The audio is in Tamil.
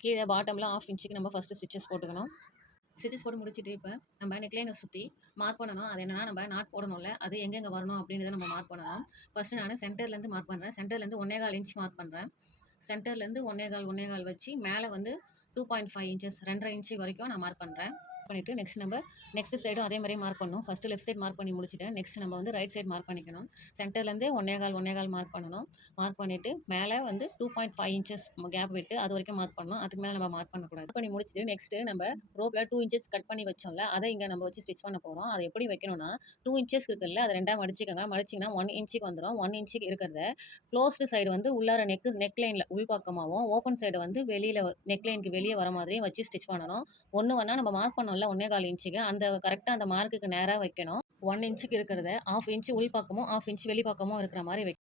கீழே பாட்டமில் 1/2 இன்ச்சுக்கு நம்ம ஃபஸ்ட்டு ஸ்டிச்சஸ் போட்டுக்கணும். ஸ்டிச்சஸ் போட்டு முடிச்சுட்டு இப்போ நம்ம நெக்லைனை சுற்றி மார்க் பண்ணணும். அது என்னன்னா நம்ம நாட் போடணும்ல, அது எங்கெங்கே வரணும் அப்படின்றத நம்ம மார்க் பண்ணணும். ஃபஸ்ட்டு நான் சென்டர்லேருந்து மார்க் பண்ணுறேன். சென்டர்லேருந்து 1 1/4 இன்ச் மார்க் பண்ணுறேன். சென்டர்லேருந்து 1 1/4 1 1/4 வச்சு மேலே வந்து 2.5 இன்ச்சஸ் 2.5 இன்ச்சு வரைக்கும் நான் மார்க் பண்ணுறேன். பண்ணிவிட்டு நெக்ஸ்ட் சைடும் அதே மாதிரியே மார்க் பண்ணணும். ஃபஸ்ட்டு லெஃப்ட் சைடு மார்க் பண்ணி முடிச்சுட்டேன். நெக்ஸ்ட் நம்ம வந்து ரைட் சைடு மார்க் பண்ணிக்கணும். சென்டர்லேருந்து 1 1/4 1 1/4 மார்க் பண்ணணும். மார்க் பண்ணிவிட்டு மேலே வந்து 2.5 இன்ச்சஸ் கேப் விட்டு அது வரைக்கும் மார்க் பண்ணணும். அதுக்கு மேலே நம்ம மார்க் பண்ணக்கூடாது. பண்ணி முடிச்சுட்டு நெக்ஸ்ட்டு நம்ம ரோப்பில் 2 இன்ச்சஸ் கட் பண்ணி வச்சோம்ல, அதை இங்கே நம்ம வச்சு ஸ்டிச் பண்ண போகிறோம். அதை எப்படி வைக்கணும்னா 2 இன்ச்சஸ் இருக்குல்ல, அதை 2ஆக மடிச்சிக்கோங்க. மடிச்சிங்கன்னா 1 இன்ச்சுக்கு வந்துடும். 1 இன்ச்சுக்கு இருக்கிறத க்ளோஸ்டு சைடு வந்து உள்ளார நெக் லைனில் உள்பக்கமாகவும், ஓப்பன் சைடு வந்து வெளியில் நெக் லைனுக்கு வெளியே வர மாதிரியும் வச்சு ஸ்டிச் பண்ணணும். ஒன்று வேணா நம்ம மார்க் பண்ணோம்ல 1 1/4 இன்ச்சுக்கு, அந்த கரெக்டாக அந்த மார்க்குக்கு நேராக வைக்கணும். 1 இன்ச்சுக்கு இருக்கிறத 1/2 இன்ச்சு உள் பக்கமும் 1/2 இன்ச் வெளி பக்கமும் இருக்கிற மாதிரி வைக்கணும்.